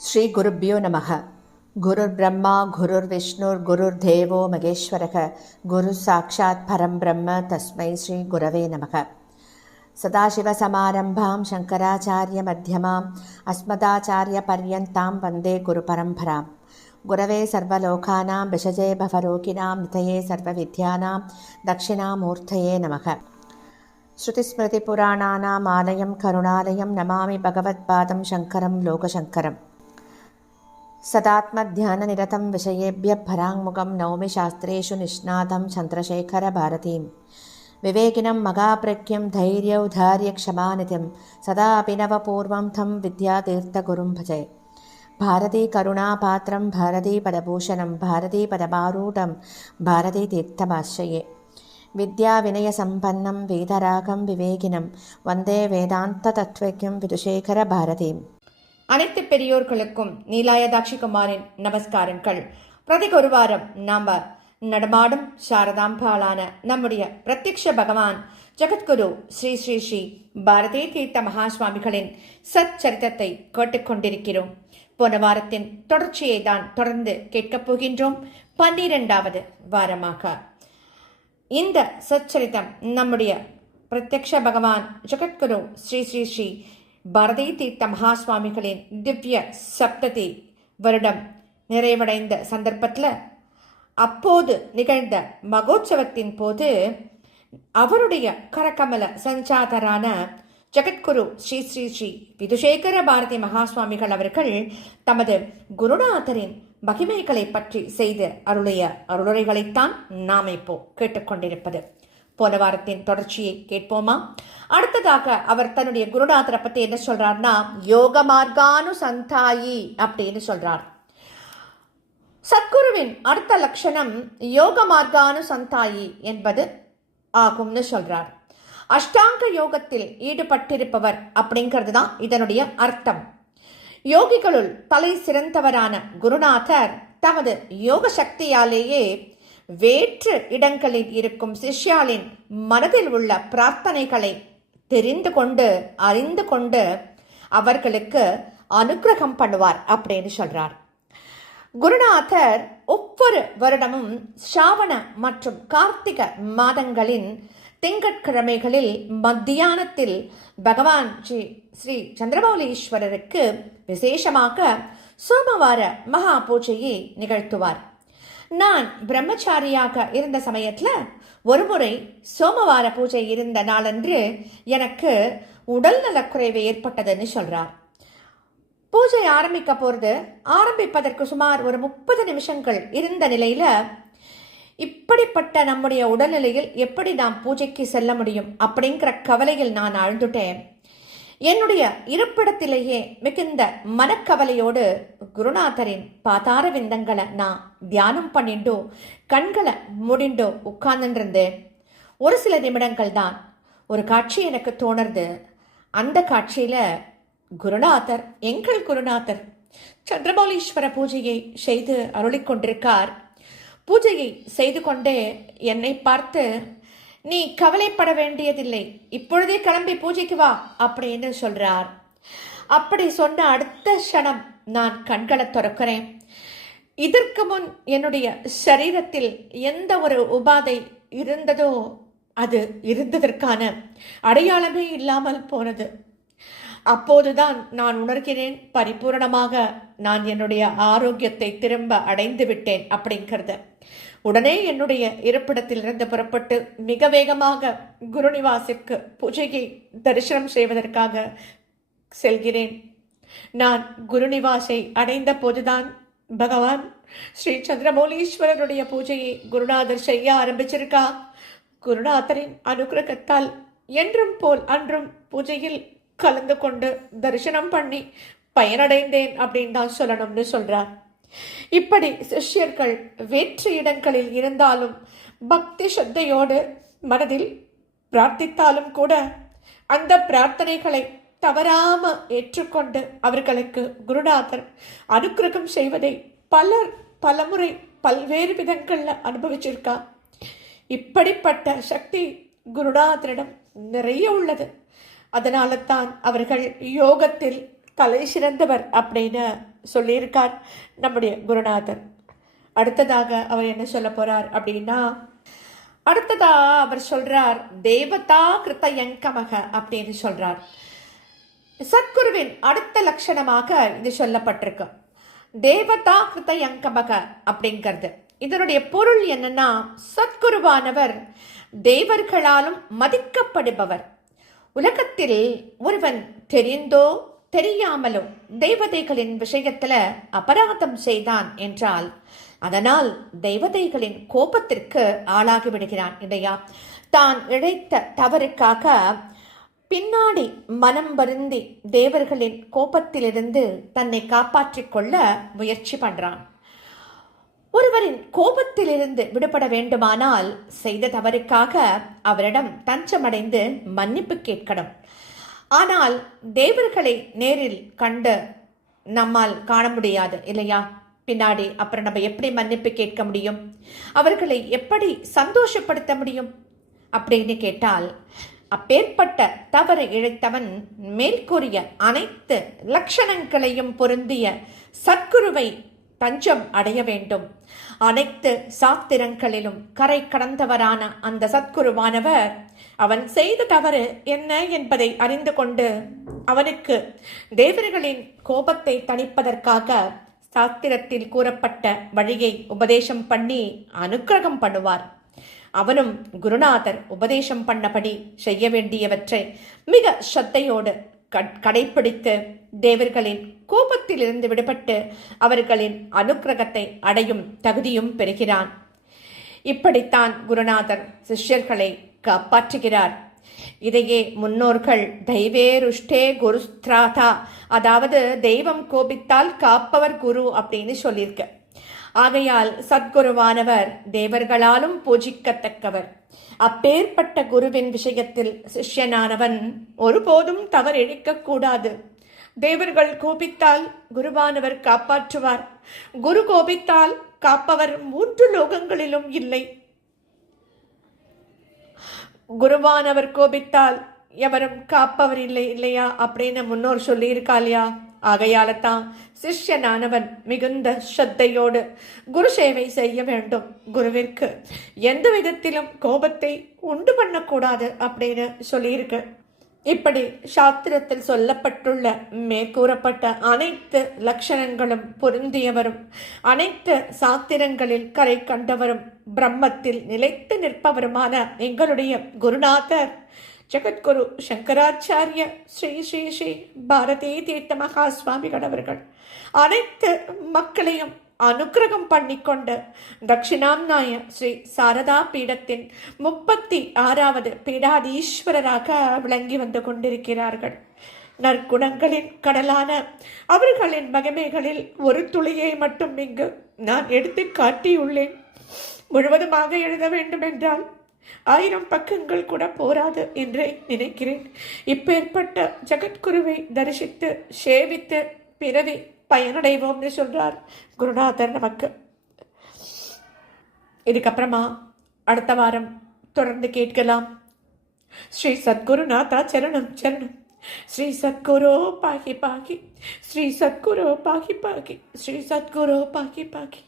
ஸ்ரீ குருப்யோ நமக. குருர் பிரம்மா குருர் விஷ்ணுர் குருர் தேவோ மகேஸ்வரக குரு சாட்சாத் பரம் பிரம்ம தஸ்மை ஸ்ரீ குரவே நமக. சதாசிவசமாரம்பாம் சங்கராச்சாரிய மத்தியமாம் அஸ்மதாச்சாரிய பர்யந்தாம் வந்தே குரு பரம்பராம். குரவே சர்வலோகானாம் விஷஜே பவரோகிணாம் நிதயே சர்வவித்யானாம் தட்சிணாமூர்த்தயே நமக. ஸ்ருதிஸ்மிருதிபுராணானாம் ஆலயம் கருணாலயம் நமாமி பகவத்பாதம் சங்கரம் லோகசங்கரம். सदात्मध्याननिरतं विषयेभ्यः पराङ्मुखं नौमि शास्त्रेषु निष्णातं चन्द्रशेखरभारतीं. विवेकिनं मगाप्रज्ञं धैर्यौधार्यक्षमानिधिं सदा अभिनवपूर्वं तं विद्यातीर्थगुरुं भजे. भारतीकरुणापात्रं भारतीपदभूषणं भारतीपदमारूढं भारतीतीर्थमाश्रये. विद्याविनयसम्पन्नं वेदरागं विवेकिनं वन्दे वेदान्ततत्त्वज्ञं विदुशेखरभारतीम्. அனைத்து பெரியோர்களுக்கும் நீலாயதாட்சிகுமாரின் நமஸ்காரங்கள். பிரதி ஒரு வாரம் நாம் நடமாடும் சாரதாம்பாளான நம்முடைய பிரத்யக்ஷ பகவான் ஜகத்குரு ஸ்ரீ ஸ்ரீ ஸ்ரீ பாரதி தீர்த்த மகாஸ்வாமிகளின் சச்சரித்தத்தை கேட்டுக்கொண்டிருக்கிறோம். போன வாரத்தின் தொடர்ச்சியை தான் தொடர்ந்து கேட்கப் போகின்றோம். 12வது வாரமாக இந்த சச்சரித்தம் நம்முடைய பிரத்யக்ஷ பகவான் ஜகத்குரு ஸ்ரீ ஸ்ரீ ஸ்ரீ பாரதி தீர்த்த மகாஸ்வாமிகளின் திவ்ய சப்ததி வருடம் நிறைவடைந்த சந்தர்ப்பத்தில் அப்போது நிகழ்ந்த மகோத்சவத்தின் போது அவருடைய கரகமல சஞ்சாதரான ஜகத்குரு ஸ்ரீ ஸ்ரீ ஸ்ரீ விதுசேகர பாரதி மகாஸ்வாமிகள் அவர்கள் தமது குருநாதரின் மகிமைகளை பற்றி செய்து அருளிய அருளுரைகளைத்தான் நாம் இப்போ கேட்டுக்கொண்டிருப்பது. போன வாரத்தின் தொடர்ச்சியை கேட்போமா? அடுத்ததாக அவர் தன்னுடைய குருநாதரை பத்தி என்ன சொல்றார்னா, யோக மார்கானு சந்தாயி அப்படின்னு சொல்றார். சத்குருவின் அடுத்த லட்சணம் யோக மார்கானு சந்தாயி என்பது ஆகும்னு சொல்றார். அஷ்டாங்க யோகத்தில் ஈடுபட்டிருப்பவர் அப்படிங்கிறது தான் இதனுடைய அர்த்தம். யோகிகளுள் தலை சிறந்தவரான குருநாதர் தமது யோக சக்தியாலேயே வேற்று இடங்களில் இருக்கும் சிஷ்யாலின் மனதில் உள்ள பிரார்த்தனைகளை தெரிந்து கொண்டு அறிந்து கொண்டு அவர்களுக்கு அனுகிரகம் பண்ணுவார் அப்படின்னு சொல்றார். குருநாதர் ஒவ்வொரு வருடமும் ஸ்ராவண மற்றும் கார்த்திக மாதங்களின் திங்கட்கிழமைகளில் மத்தியானத்தில் பகவான் ஸ்ரீ சந்திரமௌலீஸ்வரருக்கு விசேஷமாக சோமவார மகா பூஜையை நிகழ்த்துவார். நான் பிரம்மச்சாரியாக இருந்த சமயத்தில் ஒருமுறை சோமவார பூஜை இருந்த நாளன்று எனக்கு உடல் நலக்குறைவு ஏற்பட்டதுன்னு சொல்றார். பூஜை ஆரம்பிப்பதற்கு சுமார் ஒரு 30 நிமிஷங்கள் இருந்த நிலையில இப்படிப்பட்ட நம்முடைய உடல்நிலையில் எப்படி நாம் பூஜைக்கு செல்ல முடியும் அப்படிங்கிற கவலையில் நான் ஆழ்ந்துட்டேன். என்னுடைய இருப்பிடத்திலேயே மிகுந்த மனக்கவலையோடு குருநாதரின் பாதார விந்தங்களை நான் தியானம் பண்ணிண்டோ கண்களை மூடிண்டோ உட்கார்ந்துருந்தேன். ஒரு சில நிமிடங்கள் தான் ஒரு காட்சி எனக்கு தோணுது. அந்த காட்சியில குருநாதர், எங்கள் குருநாதர் சந்திரமௌலீஸ்வர பூஜையை செய்து அருளிக்கொண்டிருக்கார். பூஜையை செய்து கொண்டே என்னை பார்த்து, நீ கவலைப்பட வேண்டியதில்லை, இப்பொழுதே கிளம்பி பூஜைக்கு வா அப்படின்னு சொல்றார். அப்படி சொன்ன அடுத்த க்ஷணம் நான் கண்களை திறக்கிறேன். இதற்கு முன் என்னுடைய சரீரத்தில் எந்த ஒரு உபாதை இருந்ததோ அது இருந்ததற்கான அடையாளமே இல்லாமல் போனது. அப்போதுதான் நான் உணர்கிறேன், பரிபூரணமாக நான் என்னுடைய ஆரோக்கியத்தை திரும்ப அடைந்து விட்டேன் அப்படிங்கிறத. உடனே என்னுடைய இருப்பிடத்திலிருந்து புறப்பட்டு மிக வேகமாக குருநிவாசிற்கு பூஜையை தரிசனம் செய்வதற்காக செல்கிறேன். நான் குருநிவாசை அடைந்த போதுதான் பகவான் ஸ்ரீ சந்திரமௌலீஸ்வரருடைய பூஜையை குருநாதர் செய்ய ஆரம்பிச்சிருக்கா. குருநாதரின் அனுகிரகத்தால் என்றும் போல் அன்றும் பூஜையில் கலந்து கொண்டு தரிசனம் பண்ணி பயனடைந்தேன் அப்படின்னு தான் சொல்லணும்னு சொல்றார். இப்படி சிஷ்யர்கள் வேற்று இடங்களில் இருந்தாலும் பக்தி ஸ்ரத்தையோடு மனதில் பிரார்த்தித்தாலும் கூட அந்த பிரார்த்தனைகளை தவறாம ஏற்றுக்கொண்டு அவர்களுக்கு குருநாதர் அனுகிரகம் செய்வதை பலமுறை பல்வேறு விதங்கள்ல அனுபவிச்சிருக்கா. இப்படிப்பட்ட சக்தி குருநாதரிடம் நிறைய உள்ளது. அதனால தான் அவர்கள் யோகத்தில் தலை சிறந்தவர் அப்படின்னு சொல்லியிருக்கார் நம்முடைய குருநாதர். அடுத்ததாக அவர் என்ன சொல்ல போறார் அப்படின்னா, அடுத்ததா அவர் சொல்றார் தேவதா கிருத்தயங்கமக அப்படின்னு சொல்றார். சத்குருவின் அடுத்த லட்சணமாக இது சொல்லப்பட்டிருக்கு. தேவதா கிருத்தயங்கமக அப்படிங்கிறது இதனுடைய பொருள் என்னன்னா, சத்குருவானவர் தேவர்களாலும் மதிக்கப்படுபவர். உலகத்தில் ஒருவன் தெரிந்தோ தெரியாமலோ தேவதைகளின் விஷயத்துல அபராதம் செய்தான் என்றால் அதனால் தேவதைகளின் கோபத்திற்கு ஆளாகி விடுகிறான் இல்லையா? தான் இழைத்த தவறுக்காக பின்னாடி மனம் வருந்தி தேவர்களின் கோபத்திலிருந்து தன்னை காப்பாற்றிக் கொள்ள முயற்சி பண்றான். ஒருவரின் கோபத்திலிருந்து விடுபட வேண்டுமானால் செய்த தவறுக்காக அவரிடம் தஞ்சமடைந்து மன்னிப்பு கேட்கணும். ஆனால் தேவர்களை நேரில் கண்டு நம்மால் காண முடியாது இல்லையா? பின்னாடி அப்புறம் நம்ம எப்படி மன்னிப்பு கேட்க முடியும்? அவர்களை எப்படி சந்தோஷப்படுத்த முடியும் அப்படின்னு கேட்டால், அப்பேற்பட்ட தவறு இழைத்தவன் மேற்கூறிய அனைத்து லட்சணங்களையும் பொருந்திய சத்குருவை தஞ்சம் அடைய வேண்டும். அனைத்து சாத்திரங்களிலும் கரை கடந்தவரான அந்த சத்குருவானவர் அவன் செய்த தவறு என்ன என்பதை அறிந்து கொண்டு அவனுக்கு தேவர்களின் கோபத்தை தணிப்பதற்காக சாஸ்திரத்தில் கூறப்பட்ட வழியை உபதேசம் பண்ணி அனுக்கிரகம் பண்ணுவார். அவனும் குருநாதர் உபதேசம் பண்ணபடி செய்ய வேண்டியவற்றை மிக ஸ்ரத்தையோடு கடைப்பிடித்து தேவர்களின் கோபத்திலிருந்து விடுபட்டு அவர்களின் அனுக்கிரகத்தை அடையும் தகுதியும் பெறுகிறான். இப்படித்தான் குருநாதர் சிஷ்யர்களை காப்பாற்றுகிறார். இதையே முன்னோர்கள் தெய்வேருஷ்டே குருஸ்திராதா, அதாவது தெய்வம் கோபித்தால் காப்பவர் குரு அப்படின்னு சொல்லியிருக்க. ஆகையால் சத்குருவானவர் தேவர்களாலும் பூஜிக்கத்தக்கவர். அப்பேற்பட்ட குருவின் விஷயத்தில் சிஷ்யனானவன் ஒருபோதும் தவறிழைக்க கூடாது. தேவர்கள் கோபித்தால் குருவானவர் காப்பாற்றுவார். குரு கோபித்தால் காப்பவர் 3 லோகங்களிலும் இல்லை. குருவானவர் கோபித்தால் எவரும் காப்பவர் இல்லை இல்லையா அப்படின்னு முன்னோர் சொல்லி இருக்கா இல்லையா? ஆகையால தான் சிஷ்யனானவன் மிகுந்த ஸ்ரத்தையோடு குரு சேவை செய்ய வேண்டும். குருவிற்கு எந்த விதத்திலும் கோபத்தை உண்டு பண்ணக்கூடாது அப்படின்னு சொல்லியிருக்கு. இப்படி சாஸ்திரத்தில் சொல்லப்பட்டுள்ள மேற்கூறப்பட்ட அனைத்து லட்சணங்களும் பொருந்தியவரும் அனைத்து சாஸ்திரங்களில் கரை கண்டவரும் பிரம்மத்தில் நிலைத்து நிற்பவருமான எங்களுடைய குருநாதர் ஜெகத்குரு சங்கராச்சாரிய ஸ்ரீ ஸ்ரீ ஸ்ரீ பாரதி தீர்த்த மகா சுவாமிகள் அவர்கள் அனைத்து மக்களையும் அனுக்கிரகம் பண்ணிக்கொண்டு தட்சிணாம்நாய ஸ்ரீ சாரதா பீடத்தின் 36வது பீடாதீஸ்வரராக விளங்கி வந்து கொண்டிருக்கிறார்கள். நற்குணங்களின் கடலான அவர்களின் மகிமைகளில் ஒரு துளியை மட்டும் இங்கு நான் எடுத்து காட்டியுள்ளேன். முழுவதுமாக எழுத வேண்டும் என்றால் 1000 பக்கங்கள் கூட போராது என்றே நினைக்கிறேன். இப்பேற்பட்ட ஜெகத்குருவை தரிசித்து சேவித்து பிறவி பயனடைவோம்னு சொல்றார் குருநாதர் நமக்கு. இதுக்கப்புறமா அடுத்த வாரம் தொடர்ந்து கேட்கலாம். ஸ்ரீ சத்குருநாதா சரணம் சரணம். ஸ்ரீ சத்குரு பாகி பாகி, ஸ்ரீ சத்குரு பாகி பாகி, ஸ்ரீ சத்குரு பாகி பாகி.